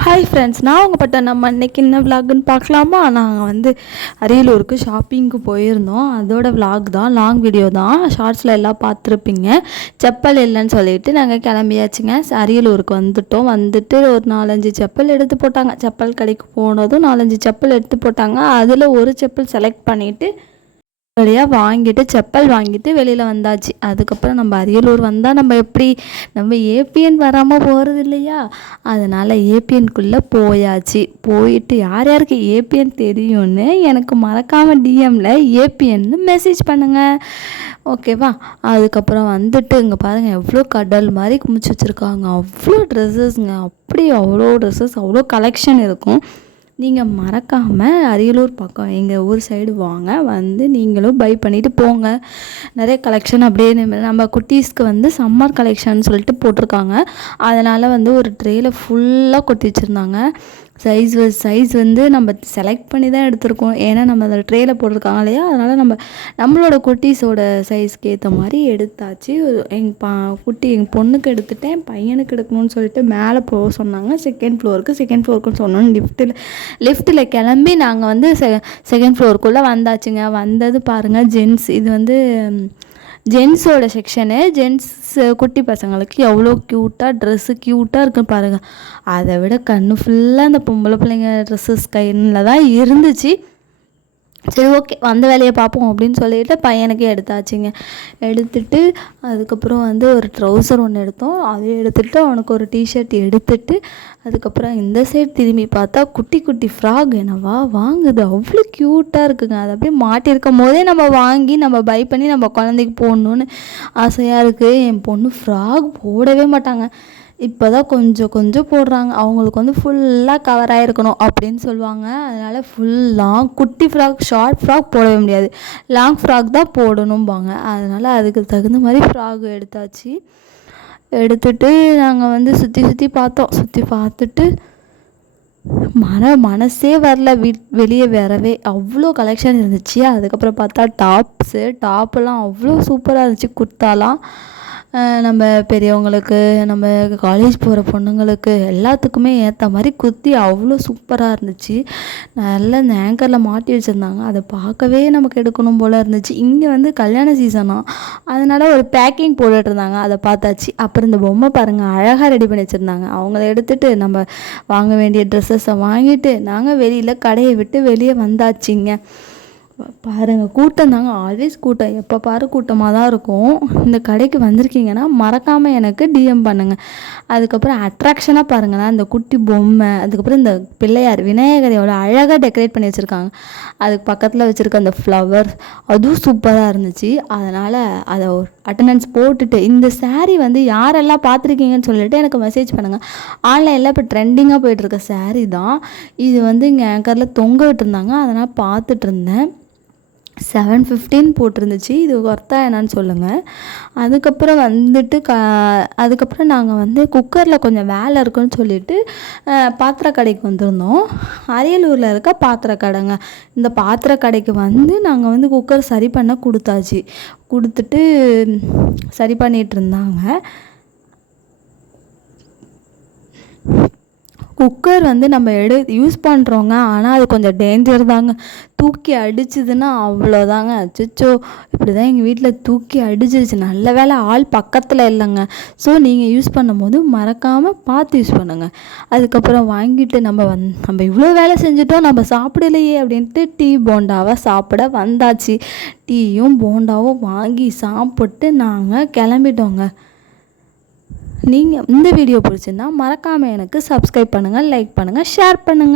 Hi friends, நான் உங்கள் பட்ட நம்ம இன்றைக்கி என்ன விலாகுன்னு பார்க்கலாமா? நாங்கள் வந்து அரியலூருக்கு ஷாப்பிங்க்கு போயிருந்தோம். அதோட விலாக் தான், லாங் வீடியோ தான். ஷார்ட்ஸில் எல்லாம் பார்த்துருப்பீங்க. செப்பல் இல்லைன்னு சொல்லிட்டு நாங்கள் கிளம்பியாச்சுங்க. அரியலூருக்கு வந்துட்டு ஒரு 4-5 செப்பல் எடுத்து போட்டாங்க. செப்பல் கடைக்கு போனதும் 4-5 செப்பல் எடுத்து போட்டாங்க. அதில் ஒரு செப்பல் செலக்ட் பண்ணிவிட்டு வழியாக செப்பல் வாங்கிட்டு வெளியில் வந்தாச்சு. அதுக்கப்புறம் நம்ம அரியலூர் வந்தால் நம்ம ஏபிஎன் வராமல் போகிறது இல்லையா? அதனால் ஏபிஎன்குள்ளே போயிட்டு யார் யாருக்கு ஏபிஎன் தெரியும்னு எனக்கு மறக்காமல் டிஎம்மில் ஏபிஎன்னு மெசேஜ் பண்ணுங்கள், ஓகேவா? அதுக்கப்புறம் வந்துட்டு இங்கே பாருங்கள், எவ்வளோ கடல் மாதிரி குமிச்சு வச்சுருக்காங்க. அவ்வளோ ட்ரெஸ்ஸஸ்ங்க, அவ்வளோ ட்ரெஸ்ஸஸ், அவ்வளோ கலெக்ஷன் இருக்கும். நீங்கள் மறக்காமல் அரியலூர் பக்கம் எங்கள் ஊர் சைடு வந்து நீங்களும் பை பண்ணிவிட்டு போங்க. நிறைய கலெக்ஷன் அப்படியே நம்ம குட்டீஸ்க்கு வந்து சம்மர் கலெக்ஷன் சொல்லிட்டு போட்டிருக்காங்க. அதனால் ஒரு ட்ரேயில் ஃபுல்லாக கொட்டி வச்சுருந்தாங்க. சைஸ் வந்து நம்ம செலக்ட் பண்ணி தான் எடுத்திருக்கோம். ஏன்னா நம்ம அதில் ட்ரேயில் போட்டிருக்காங்க இல்லையா? அதனால் நம்மளோட குட்டீஸோட சைஸ்க்கு ஏற்ற மாதிரி எடுத்தாச்சு. எங்கள் பொண்ணுக்கு எடுத்துட்டேன், பையனுக்கு எடுக்கணும்னு சொல்லிட்டு மேலே போக சொன்னாங்க. செகண்ட் ஃப்ளோருக்குன்னு சொன்னோன்னு லிஃப்ட்டில் கிளம்பி நாங்கள் வந்து செகண்ட் ஃப்ளோருக்குள்ளே வந்தாச்சுங்க. வந்தது பாருங்கள், ஜென்ஸ். இது வந்து ஜென்ஸோட செக்ஷனு. குட்டி பசங்களுக்கு எவ்வளோ க்யூட்டாக இருக்குன்னு பாருங்கள். அதை விட கண்ணு ஃபுல்லாக அந்த பொம்பளை பிள்ளைங்க ட்ரெஸ்ஸஸ் கையில் தான் இருந்துச்சு. சரி, ஓகே, வந்த வேலையை பார்ப்போம் அப்படின்னு சொல்லிட்டு பையனுக்கே எடுத்தாச்சுங்க. எடுத்துட்டு அதுக்கப்புறம் ஒரு ட்ரௌசர் ஒன்று எடுத்தோம். அதை எடுத்துகிட்டு அவனுக்கு ஒரு டிஷர்ட் எடுத்துட்டு அதுக்கப்புறம் இந்த சைடு திரும்பி பார்த்தா குட்டி ஃப்ராக் என்னவா வாங்குது, அவ்வளோ க்யூட்டாக இருக்குங்க. அதை அப்படியே மாட்டியிருக்கும் போதே நம்ம பை பண்ணி நம்ம குழந்தைக்கு போடணுன்னு ஆசையாக இருக்குது. என் பொண்ணு ஃப்ராக் போடவே மாட்டாங்க. இப்போ தான் கொஞ்சம் போடுறாங்க. அவங்களுக்கு ஃபுல்லாக கவர் ஆகிருக்கணும் அப்படின்னு சொல்லுவாங்க. அதனால் ஃபுல்லாக குட்டி ஃப்ராக், ஷார்ட் ஃப்ராக் போடவே முடியாது, லாங் ஃப்ராக் தான் போடணும்பாங்க. அதனால் அதுக்கு தகுந்த மாதிரி ஃப்ராக் எடுத்தாச்சு. எடுத்துட்டு நாங்கள் சுற்றி பார்த்தோம். சுற்றி பார்த்துட்டு மனசே வரல வெளியே வரவே. அவ்வளோ கலெக்ஷன் இருந்துச்சு. அதுக்கப்புறம் பார்த்தா டாப்பெல்லாம் அவ்வளோ சூப்பராக இருந்துச்சு. குர்த்தாலாம் நம்ம பெரியவங்களுக்கு, நம்ம காலேஜ் போகிற பொண்ணுங்களுக்கு எல்லாத்துக்குமே ஏற்ற மாதிரி குர்த்தி அவ்வளோ சூப்பராக இருந்துச்சு. நல்லா இந்த ஆங்கரில் மாட்டி வச்சுருந்தாங்க. அதை பார்க்கவே நமக்கு எடுக்கணும் போல் இருந்துச்சு. இங்கே கல்யாண சீசனாக, அதனால் ஒரு பேக்கிங் போட்டுட்ருந்தாங்க. அதை பார்த்தாச்சு. அப்புறம் இந்த பொம்மை பாருங்கள், அழகாக ரெடி பண்ணி வச்சுருந்தாங்க. அவங்கள எடுத்துகிட்டு நம்ம வாங்க வேண்டிய ட்ரெஸ்ஸஸை வாங்கிட்டு நாங்கள் கடையை விட்டு வெளியே வந்தாச்சுங்க. பாருங்கள், கூட்டம் தாங்க, ஆல்வேஸ் கூட்டம், எப்போ பாரு கூட்டமாக தான் இருக்கும். இந்த கடைக்கு வந்திருக்கீங்கன்னா மறக்காமல் எனக்கு டிஎம் பண்ணுங்கள். அதுக்கப்புறம் அட்ராக்ஷனாக பாருங்களேன், அந்த குட்டி பொம்மை, அதுக்கப்புறம் இந்த பிள்ளையார் விநாயகர் எவ்வளோ அழகாக டெக்கரேட் பண்ணி வச்சுருக்காங்க. அதுக்கு பக்கத்தில் வச்சுருக்க அந்த ஃப்ளவர் அதுவும் சூப்பராக இருந்துச்சு. அதனால் அதை ஒரு அட்டண்டன்ஸ் போட்டுட்டு இந்த சாரீ யாரெல்லாம் பார்த்துருக்கீங்கன்னு சொல்லிட்டு எனக்கு மெசேஜ் பண்ணுங்கள். ஆன்லைனில் இப்போ ட்ரெண்டிங்காக போய்ட்டுருக்க சாரீ தான் இது. இங்கே ஆங்கரில் தொங்க விட்டுருந்தாங்க. அதனால் பார்த்துட்டு இருந்தேன். 715 போட்டிருந்துச்சு. இது ஒர்த்தா என்னன்னு சொல்லுங்கள். அதுக்கப்புறம் அதுக்கப்புறம் நாங்கள் குக்கரில் கொஞ்சம் வேலை இருக்குன்னு சொல்லிட்டு பாத்திர கடைக்கு வந்திருந்தோம். அரியலூரில் இருக்க பாத்திர கடைங்க. இந்த பாத்திர கடைக்கு நாங்கள் குக்கர் சரி பண்ண கொடுத்துட்டு சரி பண்ணிகிட்டு இருந்தாங்க. குக்கர் நம்ம யூஸ் பண்ணுறோங்க, ஆனால் அது கொஞ்சம் டேஞ்சர் தாங்க. தூக்கி அடிச்சுதுன்னா அவ்வளோதாங்க. அச்சோ, இப்படி தான் எங்கள் வீட்டில் தூக்கி அடிச்சிருச்சு. நல்ல வேலை ஆள் பக்கத்தில் இல்லைங்க. ஸோ நீங்கள் யூஸ் பண்ணும்போது மறக்காமல் பார்த்து யூஸ் பண்ணுங்கள். அதுக்கப்புறம் வாங்கிட்டு நம்ம இவ்வளோ வேலை செஞ்சுட்டோம், நம்ம சாப்பிடலையே அப்படின்ட்டு டீ போண்டாவை சாப்பிட வந்தாச்சு. டீயும் போண்டாவும் வாங்கி சாப்பிட்டு நாங்கள் கிளம்பிட்டோங்க. நீங்கள் இந்த வீடியோ பிடிச்சிருந்தா மறக்காமல் எனக்கு சப்ஸ்கிரைப் பண்ணுங்கள், லைக் பண்ணுங்கள், ஷேர் பண்ணுங்கள்.